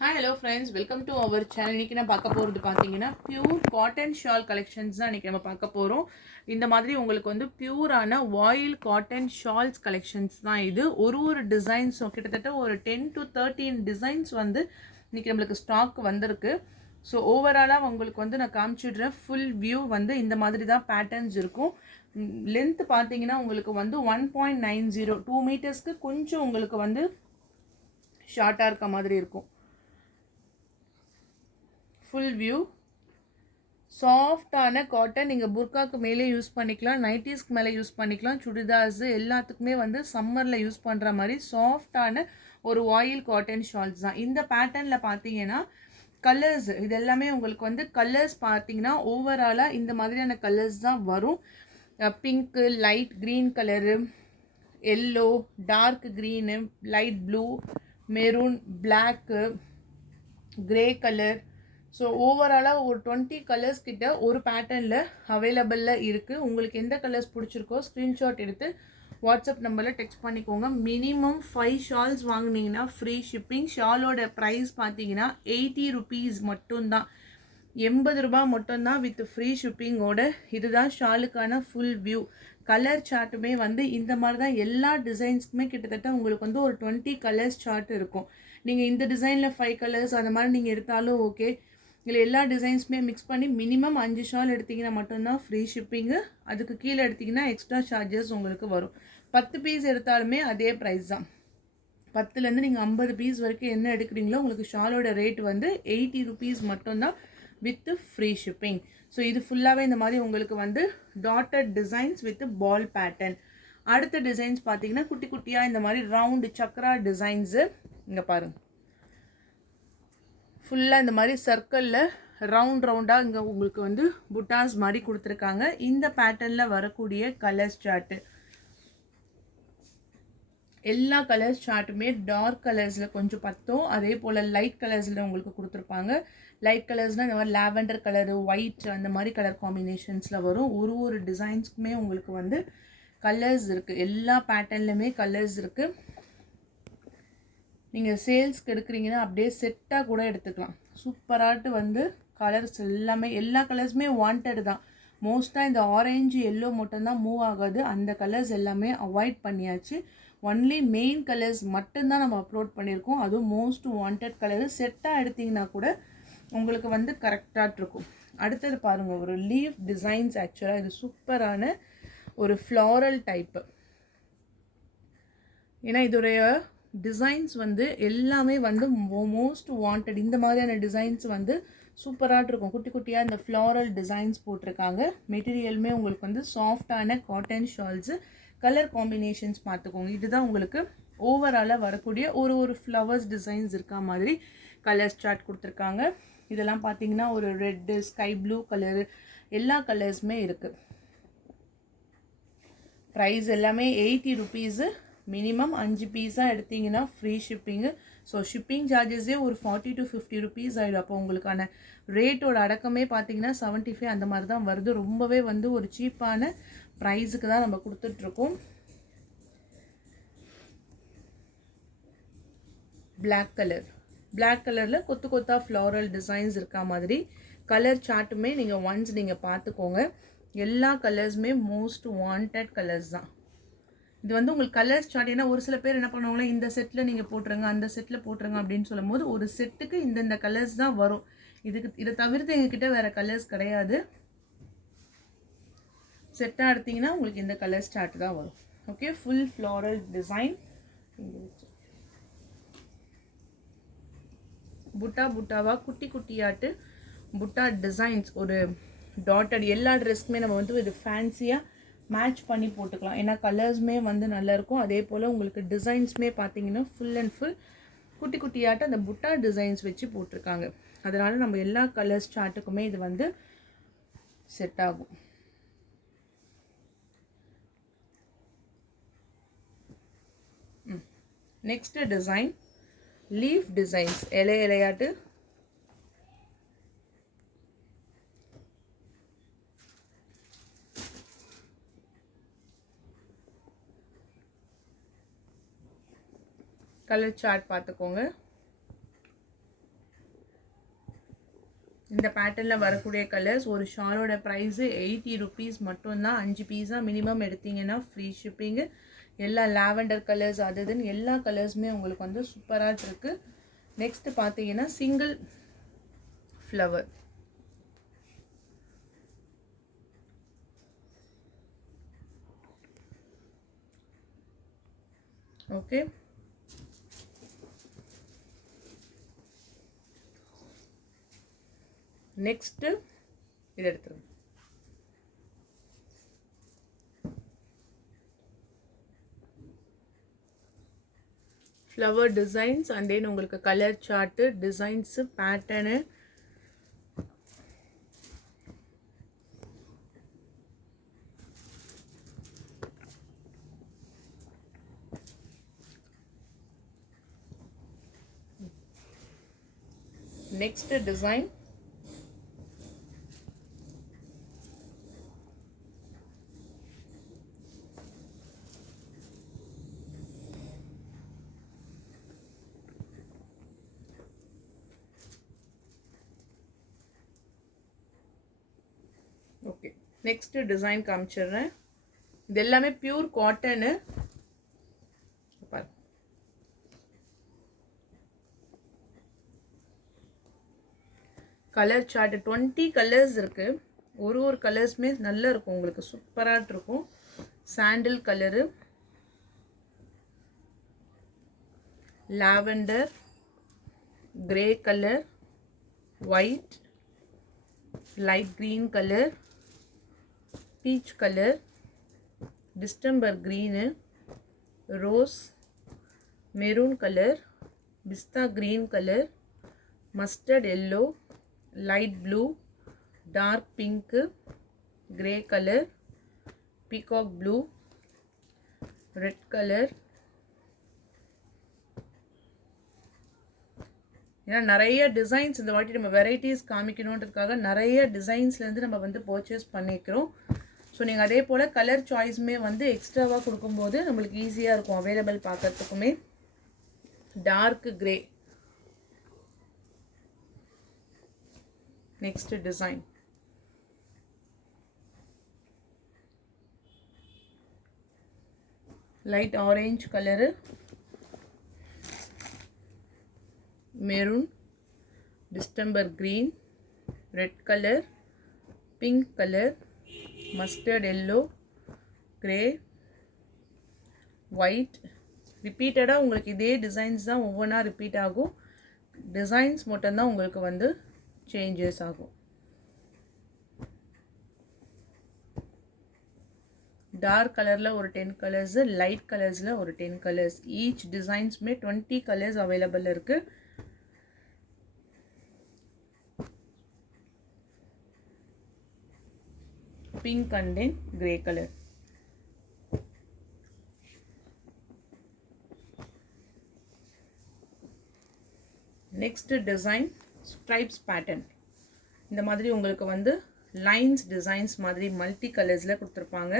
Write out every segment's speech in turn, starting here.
Hi hello friends, welcome to our channel. இன்றைக்கி நான் பார்க்க போகிறது பார்த்தீங்கன்னா பியூர் காட்டன் ஷால் கலெக்ஷன்ஸ் தான் இன்றைக்கி நம்ம பார்க்க போகிறோம். இந்த மாதிரி உங்களுக்கு வந்து பியூரான வாயில் காட்டன் ஷால்ஸ் கலெக்ஷன்ஸ் தான் இது. ஒரு டிசைன்ஸும் கிட்டத்தட்ட ஒரு 10 to 13 டிசைன்ஸ் வந்து இன்றைக்கி நம்மளுக்கு ஸ்டாக் வந்திருக்கு. ஸோ ஓவராலாக உங்களுக்கு வந்து நான் காமிச்சிடுறேன். ஃபுல் வியூ வந்து இந்த மாதிரி தான் பேட்டர்ன்ஸ் இருக்கும். லென்த் பார்த்தீங்கன்னா உங்களுக்கு வந்து 1.90 2 மீட்டர்ஸ்க்கு கொஞ்சம் உங்களுக்கு வந்து ஷார்ட்டாக இருக்க மாதிரி இருக்கும். ஃபுல் வியூ சாஃப்டான காட்டன். நீங்கள் புர்காக்கு மேலே யூஸ் பண்ணிக்கலாம், நைட்டிஸ்க்கு மேலே யூஸ் பண்ணிக்கலாம், சுடிதார்ஸு எல்லாத்துக்குமே வந்து சம்மரில் யூஸ் பண்ணுற மாதிரி சாஃப்டான ஒரு வாயில் காட்டன் ஷால்ஸ் தான். இந்த பேட்டர்னில் பார்த்தீங்கன்னா கலர்ஸ் இது எல்லாமே உங்களுக்கு வந்து கலர்ஸ் பார்த்தீங்கன்னா ஓவராலாக இந்த மாதிரியான கலர்ஸ் தான் வரும். Pink, light green colour, yellow, dark green, light blue, maroon, black, grey colour. So ஓவராலாக ஒரு 20 கலர்ஸ் கிட்ட ஒரு பேட்டர்னில் அவைலபிளில் இருக்குது. உங்களுக்கு எந்த கலர்ஸ் பிடிச்சிருக்கோ ஸ்க்ரீன்ஷாட் எடுத்து வாட்ஸ்அப் நம்பரில் டெக்ஸ்ட் பண்ணிக்கோங்க. மினிமம் 5 ஷால்ஸ் வாங்கினீங்கன்னா ஃப்ரீ ஷிப்பிங். ஷாலோட ப்ரைஸ் பார்த்தீங்கன்னா 80 ருபீஸ் மட்டும்தான், 80 ரூபா மட்டும்தான் வித் ஃப்ரீ ஷிப்பிங்கோட. இதுதான் ஷாலுக்கான ஃபுல் வியூ. கலர் சார்ட்டுமே வந்து இந்த மாதிரி தான். எல்லா டிசைன்ஸ்க்குமே கிட்டத்தட்ட உங்களுக்கு வந்து ஒரு 20 கலர்ஸ் சார்ட் இருக்கும். நீங்கள் இந்த டிசைனில் 5 கலர்ஸ் அந்த மாதிரி நீங்கள் எடுத்தாலும் ஓகே. இதில் எல்லா டிசைன்ஸுமே மிக்ஸ் பண்ணி மினிமம் 5 ஷால் எடுத்திங்கன்னா மட்டும்தான் ஃப்ரீ ஷிப்பிங்கு. அதுக்கு கீழே எடுத்திங்கன்னா எக்ஸ்ட்ரா சார்ஜஸ் உங்களுக்கு வரும். 10 பீஸ் எடுத்தாலுமே அதே ப்ரைஸ் தான். 10லேருந்து நீங்கள் 50 பீஸ் வரைக்கும் என்ன எடுக்கிறீங்களோ உங்களுக்கு ஷாலோட ரேட் வந்து 80 ருபீஸ் மட்டும்தான் வித் ஃப்ரீ ஷிப்பிங். ஸோ இது ஃபுல்லாகவே இந்த மாதிரி உங்களுக்கு வந்து dotted designs with ball pattern. அடுத்த டிசைன்ஸ் பார்த்தீங்கன்னா குட்டி குட்டியாக இந்த மாதிரி ரவுண்டு சக்ரா டிசைன்ஸு. இங்கே பாருங்கள், ஃபுல்லாக இந்த மாதிரி சர்க்கிளில் ரவுண்டாக இங்கே உங்களுக்கு வந்து புட்டாஸ் மாதிரி கொடுத்துருக்காங்க. இந்த பேட்டர்னில் வரக்கூடிய கலர்ஸ் சார்ட்டு எல்லா கலர்ஸ் சார்ட்டுமே டார்க் கலர்ஸில் கொஞ்சம் பத்தும், அதே போல் லைட் கலர்ஸில் உங்களுக்கு கொடுத்துருப்பாங்க. லைட் கலர்ஸ்னால் இந்த மாதிரி லாவெண்டர் கலரு, ஒயிட், அந்த மாதிரி கலர் காம்பினேஷன்ஸில் வரும். ஒரு டிசைன்ஸ்க்குமே உங்களுக்கு வந்து கலர்ஸ் இருக்குது. எல்லா பேட்டர்ன்லையுமே கலர்ஸ் இருக்குது. நீங்கள் சேல்ஸ்க்கு எடுக்கிறீங்கன்னா அப்படியே செட்டாக கூட எடுத்துக்கலாம். சூப்பராட்டு வந்து கலர்ஸ் எல்லாமே எல்லா கலர்ஸுமே வாண்டட் தான். மோஸ்ட்டாக இந்த ஆரஞ்சு எல்லோ மட்டும்தான் மூவ் ஆகாது. அந்த கலர்ஸ் எல்லாமே அவாய்ட் பண்ணியாச்சு. ஒன்லி மெயின் கலர்ஸ் மட்டும்தான் நம்ம அப்லோட் பண்ணியிருக்கோம். அதுவும் மோஸ்ட் வாண்டட் கலரு. செட்டாக எடுத்திங்கன்னா கூட உங்களுக்கு வந்து கரெக்டாக இருக்கும். அடுத்தது பாருங்கள், ஒரு லீஃப் டிசைன்ஸ். ஆக்சுவலாக இது சூப்பரான ஒரு ஃப்ளாரல் டைப்பு. ஏன்னா இதோடைய டிசைன்ஸ் வந்து எல்லாமே வந்து மோஸ்ட் வாண்டட். இந்த மாதிரியான டிசைன்ஸ் வந்து சூப்பராக இருக்கும். குட்டி குட்டியாக இந்த ஃப்ளாரல் டிசைன்ஸ் போட்டிருக்காங்க. மெட்டீரியலுமே உங்களுக்கு வந்து சாஃப்டான காட்டன் ஷால்ஸு. கலர் காம்பினேஷன்ஸ் பார்த்துக்கோங்க. இதுதான் உங்களுக்கு ஓவராலாக வரக்கூடிய ஒரு ஃப்ளவர்ஸ் டிசைன்ஸ் இருக்கா மாதிரி கலர்ஸ் சார்ட் கொடுத்துருக்காங்க. இதெல்லாம் பார்த்தீங்கன்னா ஒரு ரெட்டு, ஸ்கை ப்ளூ கலரு, எல்லா கலர்ஸுமே இருக்குது. ப்ரைஸ் எல்லாமே 80 ருபீஸு. மினிமம் 5 பீஸாக எடுத்திங்கன்னா ஃப்ரீ ஷிப்பிங்கு. ஸோ ஷிப்பிங் சார்ஜஸே ஒரு 40 to 50 ருபீஸ் ஆகிடும். அப்போ உங்களுக்கான ரேட்டோட அடக்கமே பார்த்தீங்கன்னா 75 அந்த மாதிரி தான் வருது. ரொம்பவே வந்து ஒரு சீப்பான ப்ரைஸுக்கு தான் நம்ம கொடுத்துட்ருக்கோம். பிளாக் கலரில் கொத்தாக ஃப்ளாரல் டிசைன்ஸ் இருக்கா மாதிரி கலர் சார்ட்டுமே நீங்கள் ஒன்ஸ் நீங்கள் பார்த்துக்கோங்க. எல்லா கலர்ஸுமே மோஸ்ட் வாண்டட் கலர்ஸ் தான். இது வந்து உங்களுக்கு கலர்ஸ் சார்ட். ஏன்னா ஒரு சில பேர் என்ன பண்ணுவாங்களோ, இந்த செட்டில் நீங்கள் போட்டுருங்க, அந்த செட்டில் போட்டுருங்க அப்படின்னு சொல்லும் போது ஒரு செட்டுக்கு இந்த கலர்ஸ் தான் வரும். இதை தவிர்த்து எங்ககிட்ட வேறு கலர்ஸ் கிடையாது. செட்டாக எடுத்திங்கன்னா உங்களுக்கு இந்த கலர்ஸ் சார்ட் தான் வரும். Okay, full floral design. புட்டாவாக குட்டி குட்டியாட்டு புட்டா டிசைன்ஸ். ஒரு டாட்டட் எல்லா ட்ரெஸ்க்குமே நம்ம வந்து ஒரு ஃபேன்சியாக மேட்ச் பண்ணி போட்டுக்கலாம். ஏன்னா கலர்ஸுமே வந்து நல்லாயிருக்கும். அதே போல் உங்களுக்கு டிசைன்ஸுமே பார்த்தீங்கன்னா ஃபுல் அண்ட் ஃபுல் குட்டி குட்டியாட்டு அந்த புட்டா டிசைன்ஸ் வச்சு போட்டிருக்காங்க. அதனால் நம்ம எல்லா கலர்ஸ் சார்ட்டுக்குமே இது வந்து செட் ஆகும். Next design leaf designs. இலையாட்டு கலர் சார்ட் பார்த்துக்கோங்க. இந்த பேட்டர்னில் வரக்கூடிய கலர்ஸ். ஒரு ஷாலோட ப்ரைஸு 80 ருபீஸ் மட்டும்தான். 5 பீஸாக மினிமம் எடுத்திங்கன்னா ஃப்ரீ ஷிப்பிங்கு. எல்லா லாவெண்டர் கலர்ஸ் அது இதுன்னு எல்லா கலர்ஸுமே உங்களுக்கு வந்து சூப்பராக இருக்குது. நெக்ஸ்ட்டு பார்த்தீங்கன்னா சிங்கிள் ஃப்ளவர். ஓகே, நெக்ஸ்ட்டு இது எடுத்துருங்க. ஃப்ளவர் டிசைன்ஸ் அண்ட் தென் உங்களுக்கு colour chart, designs, pattern. Next design okay. Next design காமிச்சிடுறேன். இது எல்லாமே pure cotton. Colour chart 20 colours இருக்குது. ஒரு கலர்ஸுமே நல்லா இருக்கும், உங்களுக்கு சூப்பராக இருக்கும். Sandal colour, lavender, grey colour, white, light green colour, peach colour, distemper green, rose, maroon colour, pista green colour, mustard yellow, light blue, dark pink, grey color, peacock blue, red color. ஏன்னா நிறைய டிசைன்ஸ் இந்த வாட்டி நம்ம varieties காமிக்கணுன்றதுக்காக நிறைய டிசைன்ஸ்லேருந்து நம்ம வந்து purchase பண்ணிக்கிறோம். So நீங்கள் அதே போல் கலர் சாய்ஸுமே வந்து எக்ஸ்ட்ராவாக கொடுக்கும்போது நம்மளுக்கு ஈஸியாக இருக்கும் அவைலபிள் பார்க்கறதுக்குமே. Dark grey. Next design. Light orange color, maroon, distember green, red color, pink color, mustard yellow, grey, white. Repeated உங்களுக்கு இதே டிசைன்ஸ் தான் ஒவ்வொன்றா ரிப்பீட் ஆகும். டிசைன்ஸ் மட்டும்தான் உங்களுக்கு வந்து சேஞ்சஸ் ஆகும். டார்க் கலரில் ஒரு 10 கலர்ஸு, லைட் கலர்ஸில் ஒரு 10 கலர்ஸ். ஈச் டிசைன்ஸுமே 20 கலர்ஸ் அவைலபிள் இருக்குது. Pink and then grey colour. Next design stripes pattern. இந்த மாதிரி உங்களுக்கு வந்து லைன்ஸ் டிசைன்ஸ் மாதிரி மல்டி கலர்ஸில் கொடுத்துருப்பாங்க.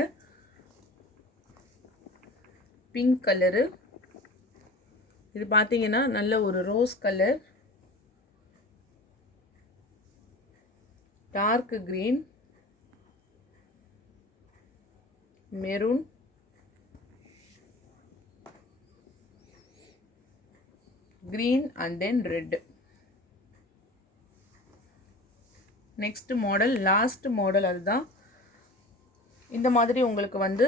பிங்க் கலரு, இது பார்த்தீங்கன்னா நல்ல ஒரு rose colour, dark green, maroon, green and then red. Next model, last model அதுதான். இந்த மாதிரி உங்களுக்கு வந்து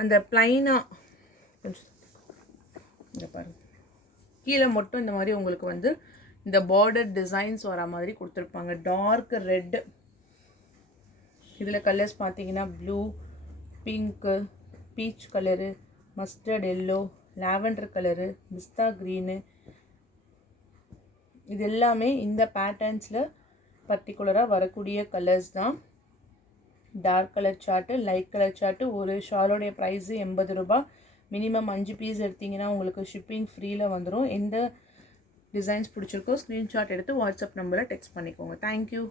அந்த பிளைனாக கொஞ்சம் இந்த பாருங்க கீழே மட்டும் இந்த மாதிரி உங்களுக்கு வந்து இந்த பார்டர் டிசைன்ஸ் வர மாதிரி கொடுத்துருப்பாங்க. டார்க் ரெட், இதில் கலர்ஸ் பார்த்தீங்கன்னா blue, pink, peach colour, mustard yellow, lavender colour, pista green. இது எல்லாமே இந்த பேட்டர்ன்ஸில் பர்டிகுலராக வரக்கூடிய கலர்ஸ் தான். Dark colour chart, light colour chart. ஒரு ஷாலோடைய ப்ரைஸு 80 ரூபா. மினிமம் 5 பீஸ் எடுத்திங்கன்னா உங்களுக்கு ஷிப்பிங் ஃப்ரீயில் வந்துடும். எந்த டிசைன்ஸ் பிடிச்சிருக்கோ ஸ்க்ரீன்ஷாட் எடுத்து வாட்ஸ்அப் நம்பரில் டெக்ஸ்ட் பண்ணிக்கோங்க. தேங்க்யூ.